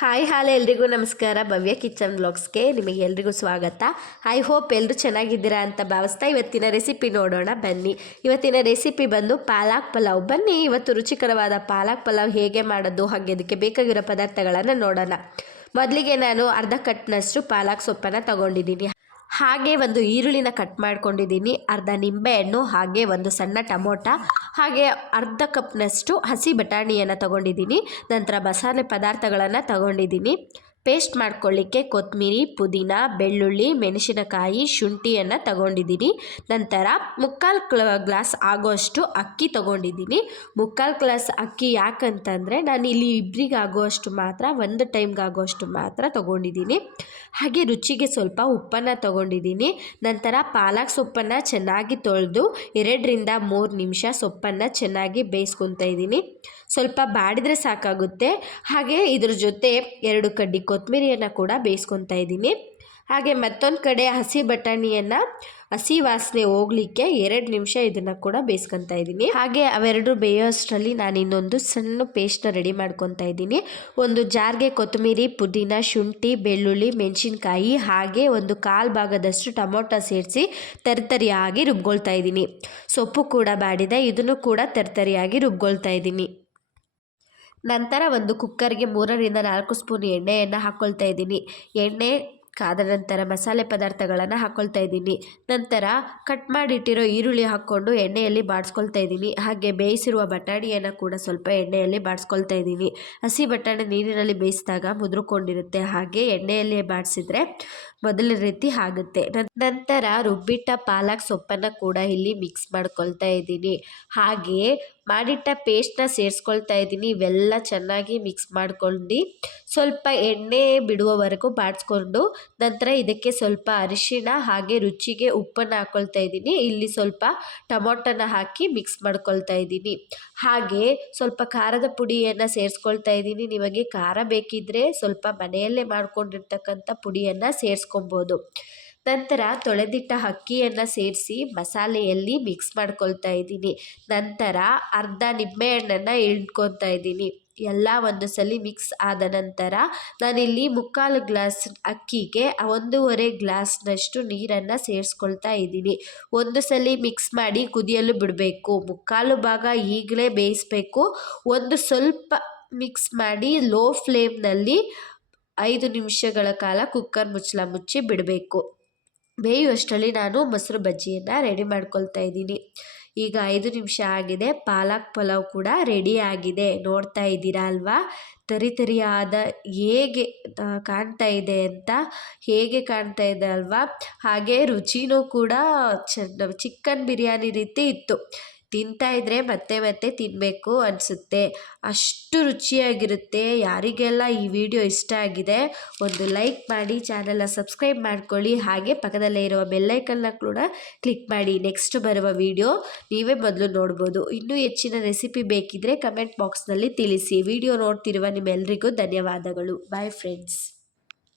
Hi ಹಾಲೆ ಎಲ್ರಿಗೂ ನಮಸ್ಕಾರ. ಭವ್ಯ ಕಿಚನ್ ಬ್ಲಾಗ್ಸ್ಗೆ ನಿಮಗೆ ಎಲ್ರಿಗೂ ಸ್ವಾಗತ. ಐ ಹೋಪ್ ಎಲ್ಲರೂ ಚೆನ್ನಾಗಿದ್ದೀರಾ ಅಂತ ಭಾವಿಸ್ತಾ ಇವತ್ತಿನ ರೆಸಿಪಿ ನೋಡೋಣ. ಬನ್ನಿ. ಇವತ್ತಿನ ರೆಸಿಪಿ ಬಂದು ಪಾಲಾಕ್ ಪಲಾವ್. ಬನ್ನಿ, ಇವತ್ತು ರುಚಿಕರವಾದ ಪಾಲಾಕ್ ಪಲಾವ್ ಹೇಗೆ ಮಾಡೋದು, ಹಾಗೆ ಅದಕ್ಕೆ ಬೇಕಾಗಿರೋ ಪದಾರ್ಥಗಳನ್ನು ನೋಡೋಣ. ಮೊದಲಿಗೆ ನಾನು ಅರ್ಧ ಕಟ್ನಷ್ಟು ಪಾಲಾಕ್ ಸೊಪ್ಪನ್ನು ತಗೊಂಡಿದ್ದೀನಿ. ಹಾಗೆ ಒಂದು ಈರುಳ್ಳಿನ ಕಟ್ ಮಾಡ್ಕೊಂಡಿದ್ದೀನಿ. ಅರ್ಧ ನಿಂಬೆಹಣ್ಣು ಹಾಗೆ ಒಂದು ಸಣ್ಣ ಟಮೋಟ, ಹಾಗೆ ಅರ್ಧ ಕಪ್ನಷ್ಟು ಹಸಿ ಬಟಾಣಿಯನ್ನು ತಗೊಂಡಿದ್ದೀನಿ. ನಂತರ ಮಸಾಲೆ ಪದಾರ್ಥಗಳನ್ನು ತಗೊಂಡಿದ್ದೀನಿ. ಪೇಸ್ಟ್ ಮಾಡ್ಕೊಳ್ಳಿಕ್ಕೆ ಕೊತ್ತಂಬರಿ ಪುದೀನ, ಬೆಳ್ಳುಳ್ಳಿ, ಮೆಣಸಿನಕಾಯಿ, ಶುಂಠಿಯನ್ನು ತಗೊಂಡಿದ್ದೀನಿ. ನಂತರ ಮುಕ್ಕಾಲು ಕ್ಲ, ಗ್ಲಾಸ್ ಆಗೋಷ್ಟು ಅಕ್ಕಿ ತಗೊಂಡಿದ್ದೀನಿ. ಮುಕ್ಕಾಲು ಗ್ಲಾಸ್ ಅಕ್ಕಿ ಯಾಕಂತಂದರೆ ನಾನು ಇಲ್ಲಿ ಇಬ್ಬರಿಗಾಗೋಷ್ಟು ಮಾತ್ರ, ಒಂದು ಟೈಮ್ಗೆ ಆಗೋಷ್ಟು ಮಾತ್ರ ತಗೊಂಡಿದ್ದೀನಿ. ಹಾಗೆ ರುಚಿಗೆ ಸ್ವಲ್ಪ ಉಪ್ಪನ್ನು ತಗೊಂಡಿದ್ದೀನಿ. ನಂತರ ಪಾಲಕ್ ಸೊಪ್ಪನ್ನು ಚೆನ್ನಾಗಿ ತೊಳೆದು ಎರಡರಿಂದ ಮೂರು ನಿಮಿಷ ಸೊಪ್ಪನ್ನು ಚೆನ್ನಾಗಿ ಬೇಯಿಸ್ಕೊತಾ ಇದ್ದೀನಿ. ಸ್ವಲ್ಪ ಬಾಡಿದರೆ ಸಾಕಾಗುತ್ತೆ. ಹಾಗೆ ಇದ್ರ ಜೊತೆ ಎರಡು ಕಡ್ಡಿ ಕೊತ್ತಂಬರಿಯನ್ನು ಕೂಡ ಬೇಯಿಸ್ಕೊತಾ ಇದ್ದೀನಿ. ಹಾಗೆ ಮತ್ತೊಂದು ಕಡೆ ಹಸಿ ಬಟಾಣಿಯನ್ನು, ಹಸಿ ವಾಸನೆ ಹೋಗ್ಲಿಕ್ಕೆ ಎರಡು ನಿಮಿಷ ಇದನ್ನು ಕೂಡ ಬೇಯಿಸ್ಕೊತಾ ಇದ್ದೀನಿ. ಹಾಗೆ ಅವೆರಡು ಬೇಯೋಷ್ಟರಲ್ಲಿ ನಾನು ಇನ್ನೊಂದು ಸಣ್ಣ ಪೇಸ್ಟ್ನ ರೆಡಿ ಮಾಡ್ಕೊತಾ ಇದ್ದೀನಿ. ಒಂದು ಜಾರ್ಗೆ ಕೊತ್ತಂಬರಿ, ಪುದೀನ, ಶುಂಠಿ, ಬೆಳ್ಳುಳ್ಳಿ, ಮೆಣಸಿನ್ಕಾಯಿ, ಹಾಗೆ ಒಂದು ಕಾಲು ಭಾಗದಷ್ಟು ಟೊಮೊಟೊ ಸೇರಿಸಿ ತರ್ತರಿಯಾಗಿ ರುಬ್ಕೊಳ್ತಾ ಇದ್ದೀನಿ. ಸೊಪ್ಪು ಕೂಡ ಬಾಡಿದೆ, ಇದನ್ನು ಕೂಡ ತರ್ತರಿಯಾಗಿ ರುಬ್ಕೊಳ್ತಾ ಇದ್ದೀನಿ. ನಂತರ ಒಂದು ಕುಕ್ಕರ್ಗೆ ಮೂರರಿಂದ ನಾಲ್ಕು ಸ್ಪೂನ್ ಎಣ್ಣೆಯನ್ನು ಹಾಕ್ಕೊಳ್ತಾ ಇದ್ದೀನಿ. ಎಣ್ಣೆ ಕಾದ ನಂತರ ಮಸಾಲೆ ಪದಾರ್ಥಗಳನ್ನು ಹಾಕ್ಕೊಳ್ತಾ ಇದ್ದೀನಿ. ನಂತರ ಕಟ್ ಮಾಡಿಟ್ಟಿರೋ ಈರುಳ್ಳಿ ಹಾಕ್ಕೊಂಡು ಎಣ್ಣೆಯಲ್ಲಿ ಬಾಡಿಸ್ಕೊಳ್ತಾ ಇದ್ದೀನಿ. ಹಾಗೆ ಬೇಯಿಸಿರುವ ಬಟಾಣಿಯನ್ನು ಕೂಡ ಸ್ವಲ್ಪ ಎಣ್ಣೆಯಲ್ಲಿ ಬಾಡಿಸ್ಕೊಳ್ತಾ ಇದ್ದೀನಿ. ಹಸಿ ಬಟಾಣಿ ನೀರಿನಲ್ಲಿ ಬೇಯಿಸಿದಾಗ ಮುದ್ರುಕೊಂಡಿರುತ್ತೆ. ಹಾಗೆ ಎಣ್ಣೆಯಲ್ಲಿ ಬಾಡಿಸಿದ್ರೆ ಮೊದಲ ರೀತಿ ಆಗುತ್ತೆ. ನಂತರ ರುಬ್ಬಿಟ್ಟ ಪಾಲಕ್ ಸೊಪ್ಪನ್ನು ಕೂಡ ಇಲ್ಲಿ ಮಿಕ್ಸ್ ಮಾಡ್ಕೊಳ್ತಾ ಇದ್ದೀನಿ. ಹಾಗೆ ಮಾಡಿಟ್ಟ ಪೇಸ್ಟ್ನ ಸೇರಿಸ್ಕೊಳ್ತಾ ಇದ್ದೀನಿ. ಇವೆಲ್ಲ ಚೆನ್ನಾಗಿ ಮಿಕ್ಸ್ ಮಾಡ್ಕೊಂಡು ಸ್ವಲ್ಪ ಎಣ್ಣೆ ಬಿಡುವವರೆಗೂ ಬಾಡಿಸ್ಕೊಂಡು ನಂತರ ಇದಕ್ಕೆ ಸ್ವಲ್ಪ ಅರಿಶಿಣ, ಹಾಗೆ ರುಚಿಗೆ ಉಪ್ಪನ್ನು ಹಾಕ್ಕೊಳ್ತಾ ಇದ್ದೀನಿ. ಇಲ್ಲಿ ಸ್ವಲ್ಪ ಟೊಮೊಟೊನ ಹಾಕಿ ಮಿಕ್ಸ್ ಮಾಡ್ಕೊಳ್ತಾ ಇದ್ದೀನಿ. ಹಾಗೆ ಸ್ವಲ್ಪ ಖಾರದ ಪುಡಿಯನ್ನು ಸೇರಿಸ್ಕೊಳ್ತಾ ಇದ್ದೀನಿ. ನಿಮಗೆ ಖಾರ ಬೇಕಿದ್ದರೆ ಸ್ವಲ್ಪ ಮನೆಯಲ್ಲೇ ಮಾಡ್ಕೊಂಡಿರ್ತಕ್ಕಂಥ ಪುಡಿಯನ್ನು ಸೇರಿಸ್ಕೊಬೋದು. ನಂತರ ತೊಳೆದಿಟ್ಟ ಅಕ್ಕಿಯನ್ನು ಸೇರಿಸಿ ಮಸಾಲೆಯಲ್ಲಿ ಮಿಕ್ಸ್ ಮಾಡ್ಕೊಳ್ತಾ ಇದ್ದೀನಿ. ನಂತರ ಅರ್ಧ ನಿಂಬೆಹಣ್ಣನ್ನು ಹಿಂಡ್ಕೊತಾ ಇದ್ದೀನಿ. ಎಲ್ಲ ಒಂದು ಸಲ ಮಿಕ್ಸ್ ಆದ ನಂತರ ನಾನಿಲ್ಲಿ ಮುಕ್ಕಾಲು ಗ್ಲಾಸ್ ಅಕ್ಕಿಗೆ ಒಂದೂವರೆ ಗ್ಲಾಸ್ನಷ್ಟು ನೀರನ್ನು ಸೇರಿಸ್ಕೊಳ್ತಾ ಇದ್ದೀನಿ. ಒಂದು ಸಲ ಮಿಕ್ಸ್ ಮಾಡಿ ಕುದಿಯಲು ಬಿಡಬೇಕು. ಮುಕ್ಕಾಲು ಭಾಗ ಈಗಲೇ ಬೇಯಿಸಬೇಕು. ಒಂದು ಸ್ವಲ್ಪ ಮಿಕ್ಸ್ ಮಾಡಿ ಲೋ ಫ್ಲೇಮ್ನಲ್ಲಿ ಐದು ನಿಮಿಷಗಳ ಕಾಲ ಕುಕ್ಕರ್ ಮುಚ್ಚಲ ಮುಚ್ಚಿ ಬಿಡಬೇಕು. ಬೇಯುವಷ್ಟರಲ್ಲಿ ನಾನು ಮೊಸರು ಬಜ್ಜಿಯನ್ನು ರೆಡಿ ಮಾಡ್ಕೊಳ್ತಾ ಇದ್ದೀನಿ. ಈಗ ಐದು ನಿಮಿಷ ಆಗಿದೆ. ಪಾಲಕ್ ಪಲಾವ್ ಕೂಡ ರೆಡಿ ಆಗಿದೆ. ನೋಡ್ತಾ ಇದ್ದೀರಾ ಅಲ್ವಾ? ತರಿ ತರಿಯಾದ ಹೇಗೆ ಕಾಣ್ತಾ ಇದೆ ಅಂತ ಹೇಗೆ ಕಾಣ್ತಾ ಇದೆ ಅಲ್ವಾ? ಹಾಗೆ ರುಚಿನೂ ಕೂಡ ಚಿಕನ್ ಬಿರಿಯಾನಿ ರೀತಿ ಇತ್ತು. ತಿಂತಾ ಇದ್ರೆ ಮತ್ತೆ ಮತ್ತೆ ತಿನ್ನಬೇಕು ಅನಿಸುತ್ತೆ. ಅಷ್ಟು ರುಚಿಯಾಗಿರುತ್ತೆ. ಯಾರಿಗೆಲ್ಲ ಈ ವಿಡಿಯೋ ಇಷ್ಟ ಆಗಿದೆ, ಒಂದು ಲೈಕ್ ಮಾಡಿ, ಚಾನಲ್ನ ಸಬ್ಸ್ಕ್ರೈಬ್ ಮಾಡ್ಕೊಳ್ಳಿ. ಹಾಗೆ ಪಕ್ಕದಲ್ಲೇ ಇರುವ ಬೆಲ್ಲೈಕನ್ನ ಕೂಡ ಕ್ಲಿಕ್ ಮಾಡಿ. ನೆಕ್ಸ್ಟ್ ಬರುವ ವಿಡಿಯೋ ನೀವೇ ಮೊದಲು ನೋಡ್ಬೋದು. ಇನ್ನೂ ಹೆಚ್ಚಿನ ರೆಸಿಪಿ ಬೇಕಿದ್ರೆ ಕಮೆಂಟ್ ಬಾಕ್ಸ್ನಲ್ಲಿ ತಿಳಿಸಿ. ವಿಡಿಯೋ ನೋಡ್ತಿರುವ ನಿಮ್ಮೆಲ್ಲರಿಗೂ ಧನ್ಯವಾದಗಳು. Bye friends